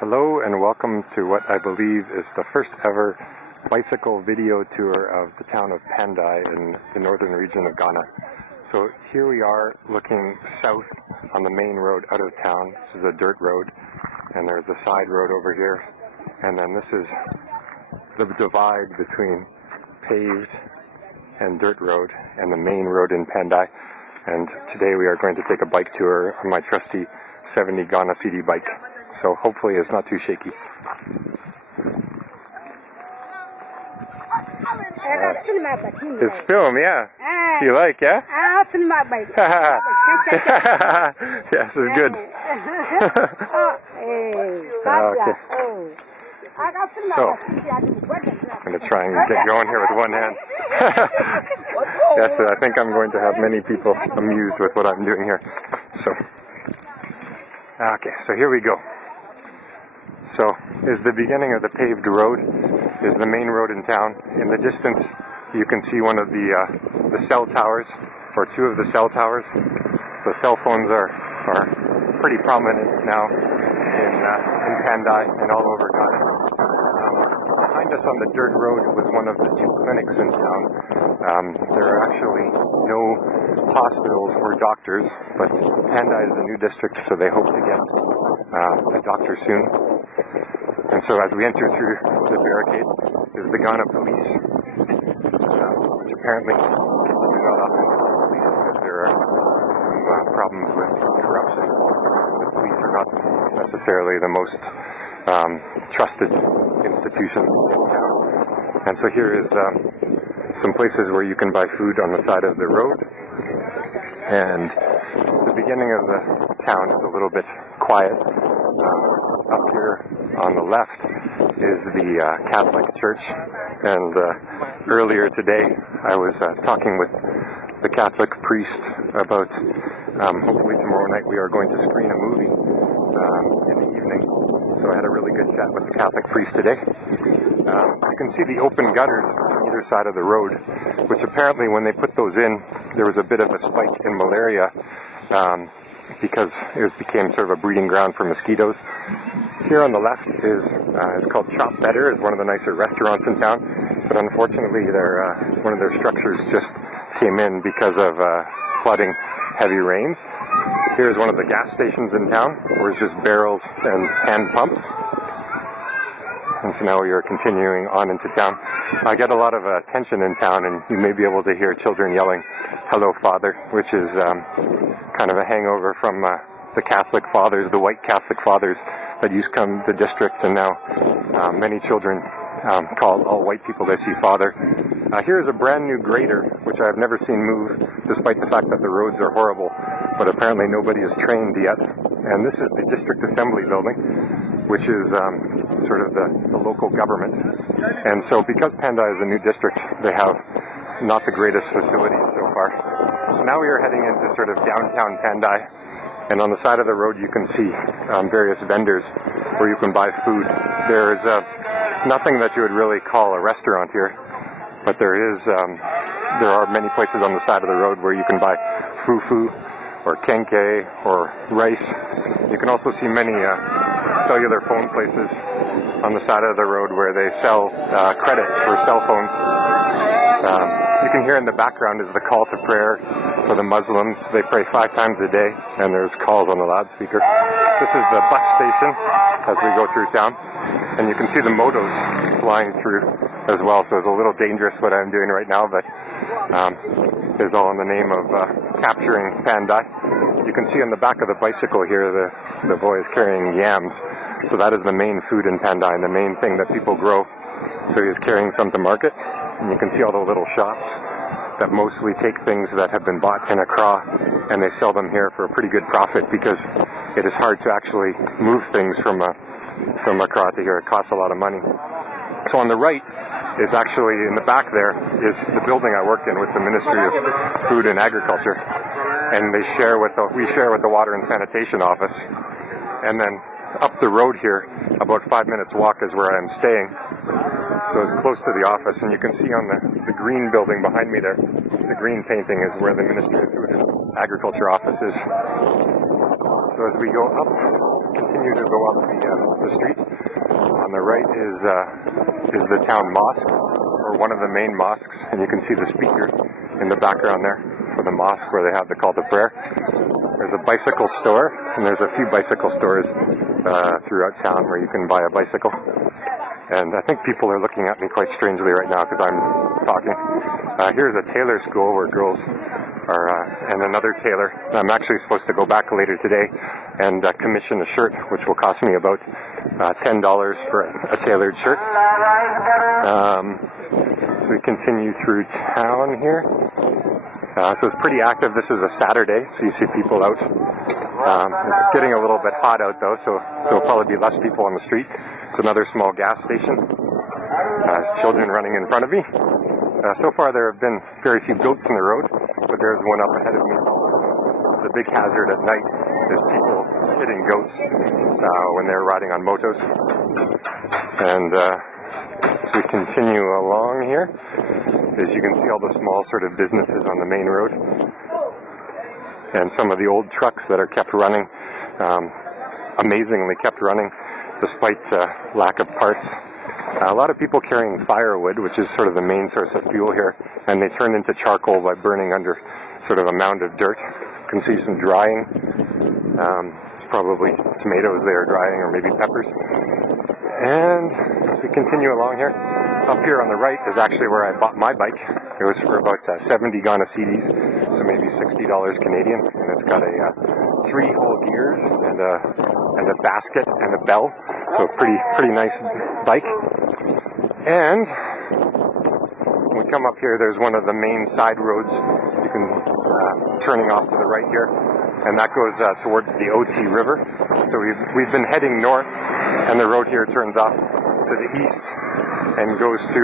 Hello and welcome to what I believe is the first ever bicycle video tour of the town of Kpandai in the northern region of Ghana. So here we are looking south on the main road out of town. This is a dirt road and there's a side road over here, and then this is the divide between paved and dirt road and the main road in Kpandai. And today we are going to take a bike tour on my trusty 70 Ghana CD bike. So hopefully it's not too shaky. It's film, yeah. You like, yeah? Yes, it's good. Okay. So, I'm going to try and get going here with one hand. Yes, I think I'm going to have many people amused with what I'm doing here. So, okay, so here we go. So, is the beginning of the paved road, is the main road in town. In the distance, you can see one of the cell towers, or two of the cell towers. So cell phones are pretty prominent now in Kpandai and all over Ghana. Behind us on the dirt road was one of the two clinics in town. There are actually no hospitals or doctors, but Kpandai is a new district, so they hope to get a doctor soon. And so as we enter through the barricade is the Ghana police, which apparently people do not often call police because there are some problems with corruption. So the police are not necessarily the most trusted institution in town. And so here is some places where you can buy food on the side of the road. And the beginning of the town is a little bit quiet. Up here on the left is the Catholic Church, and earlier today I was talking with the Catholic priest about hopefully tomorrow night we are going to screen a movie in the evening. So I had a really good chat with the Catholic priest today. You can see the open gutters on either side of the road, which apparently when they put those in, there was a bit of a spike in malaria because it became sort of a breeding ground for mosquitoes. Here on the left is called Chop Better, is one of the nicer restaurants in town, but unfortunately one of their structures just came in because of flooding, heavy rains. Here's one of the gas stations in town, where it's just barrels and hand pumps. And so now we are continuing on into town. I get a lot of attention in town, and you may be able to hear children yelling, "Hello, Father," which is kind of a hangover from the Catholic fathers, the white Catholic fathers that used to come to the district, and now many children call all white people they see Father. Here is a brand new grader, which I've never seen move, despite the fact that the roads are horrible, but apparently nobody is trained yet. And this is the district assembly building, which is sort of the local government. And so because Kpandai is a new district, they have not the greatest facilities so far. So now we are heading into sort of downtown Kpandai. And on the side of the road you can see various vendors where you can buy food. There is nothing that you would really call a restaurant here, but there are many places on the side of the road where you can buy fufu or kenke or rice. You can also see many cellular phone places on the side of the road where they sell credits for cell phones. You can hear in the background is the call to prayer for the Muslims. They pray 5 times a day, and there's calls on the loudspeaker. This is the bus station as we go through town, and you can see the motos flying through as well. So it's a little dangerous what I'm doing right now, but it's all in the name of capturing Kpandai. You can see on the back of the bicycle here, the boy is carrying yams. So that is the main food in Kpandai, and the main thing that people grow. So he's carrying some to market, and you can see all the little shops that mostly take things that have been bought in Accra, and they sell them here for a pretty good profit because it is hard to actually move things from Accra to here. It costs a lot of money. So on the right is actually, in the back there, is the building I worked in with the Ministry of Food and Agriculture, and we share with the Water and Sanitation Office. And then up the road here, about 5 minutes walk, is where I'm staying. So it's close to the office, and you can see on the green building behind me there, the green painting is where the Ministry of Food and Agriculture office is. So as we go up, you can continue to go up the street. On the right is the town mosque, or one of the main mosques, and you can see the speaker in the background there for the mosque where they have the call to prayer. There's a bicycle store, and there's a few bicycle stores throughout town where you can buy a bicycle. And I think people are looking at me quite strangely right now because I'm talking. Here's a tailor school where girls are, and another tailor. I'm actually supposed to go back later today and commission a shirt, which will cost me about $10 for a tailored shirt. So we continue through town here. So it's pretty active. This is a Saturday, so you see people out. It's getting a little bit hot out though, so there'll probably be less people on the street. It's another small gas station. There's children running in front of me. So far there have been very few goats in the road, but there's one up ahead of me. It's a big hazard at night. There's people hitting goats when they're riding on motos. And as we continue along here, as you can see all the small sort of businesses on the main road. And some of the old trucks that are kept running, amazingly kept running, despite lack of parts. A lot of people carrying firewood, which is sort of the main source of fuel here, and they turn into charcoal by burning under sort of a mound of dirt. You can see some drying. It's probably tomatoes they are drying, or maybe peppers. And as we continue along here, up here on the right is actually where I bought my bike. It was for about 70 Ghana cedis, so maybe $60 Canadian, and it's got a 3-hole gears and a basket and a bell, so pretty nice bike. And when we come up here, there's one of the main side roads. You can turning off to the right here, and that goes towards the OT River. So we've been heading north, and the road here turns off to the east and goes to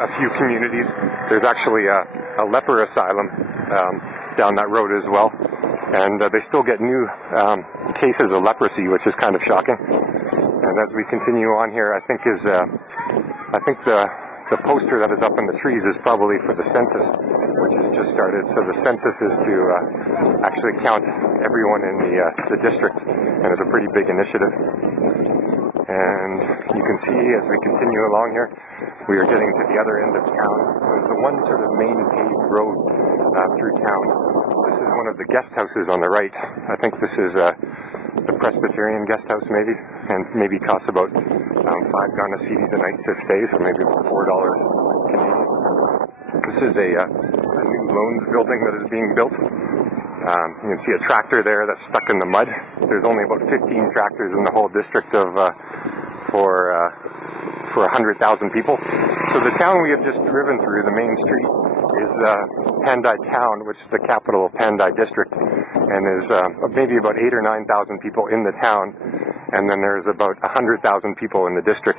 a few communities. There's actually a leper asylum down that road as well, and they still get new cases of leprosy, which is kind of shocking. And as we continue on here, I think the poster that is up in the trees is probably for the census, which has just started. So the census is to actually count everyone in the district, and it's a pretty big initiative. And you can see as we continue along here, we are getting to the other end of town. So there's the one sort of main paved road through town. This is one of the guest houses on the right. I think this is the Presbyterian guest house maybe, and maybe costs about 5 Ghana cedis a night to stay, so maybe about $4 Canadian. This is a new loans building that is being built. You can see a tractor there that's stuck in the mud. There's only about 15 tractors in the whole district of for 100,000 people. So the town we have just driven through, the main street, is Kpandai town, which is the capital of Kpandai district, and is maybe about 8,000 or 9,000 people in the town, and then there's about 100,000 people in the district.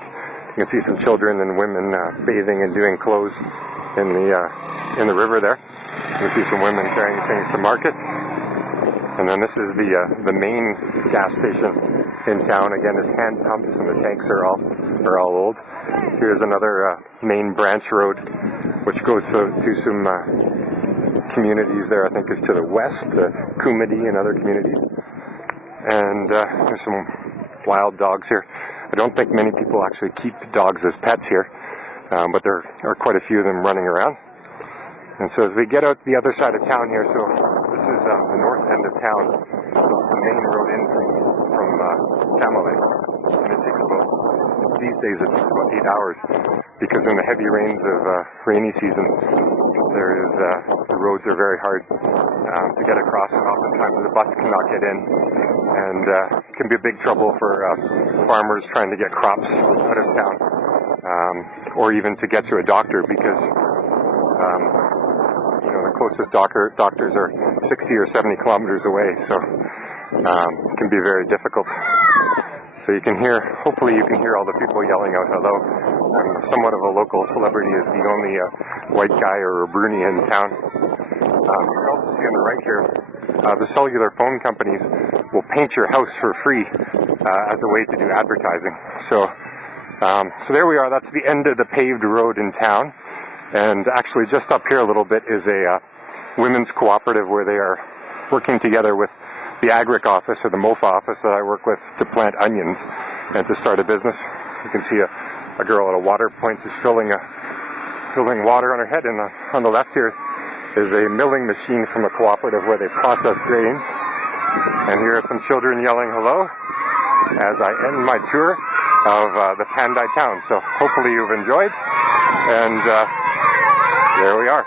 You can see some children and women bathing and doing clothes in the river there. You can see some women carrying things to market. And then this is the main gas station in town. Again, it's hand pumps, and the tanks are all old. Here's another main branch road, which goes to some communities there. I think is to the west, Kpandai and other communities. And there's some wild dogs here. I don't think many people actually keep dogs as pets here, but there are quite a few of them running around. And so as we get out the other side of town here, so this is the north end of town, so it's the main road in from Tamale, and it takes these days it takes about 8 hours, because in the heavy rains of rainy season, the roads are very hard to get across, and oftentimes the bus cannot get in, and it can be a big trouble for farmers trying to get crops out of town, or even to get to a doctor, because the closest doctors are 60 or 70 kilometers away, so it can be very difficult. So hopefully you can hear all the people yelling out hello. I'm somewhat of a local celebrity, as the only white guy or a Bruni in town. You can also see on the right here, the cellular phone companies will paint your house for free as a way to do advertising. So there we are. That's the end of the paved road in town. And actually just up here a little bit is a women's cooperative where they are working together with the agric office or the MOFA office that I work with to plant onions and to start a business. You can see a girl at a water point is filling water on her head, and on the left here is a milling machine from a cooperative where they process grains. And here are some children yelling hello as I end my tour of the Kpandai town. So hopefully you've enjoyed, and there we are.